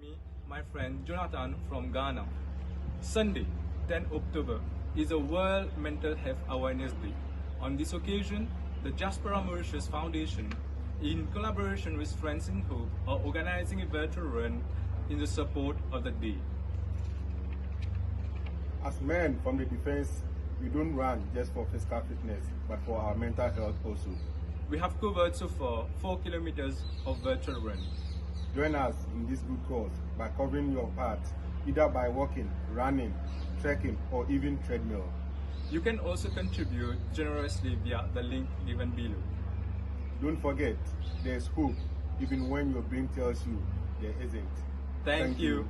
me, my friend Jonathan from Ghana. Sunday, 10 October, is a World Mental Health Awareness Day. On this occasion, the Diaspora Mauritius Foundation, in collaboration with Friends in Hope, are organizing a virtual run in the support of the day. As men from the defense, we don't run just for physical fitness, but for our mental health also. We have covered so far 4 kilometers of virtual run. Join us in this good cause by covering your part, either by walking, running, trekking, or even treadmill. You can also contribute generously via the link given below. Don't forget, there's hope even when your brain tells you there isn't. Thank you.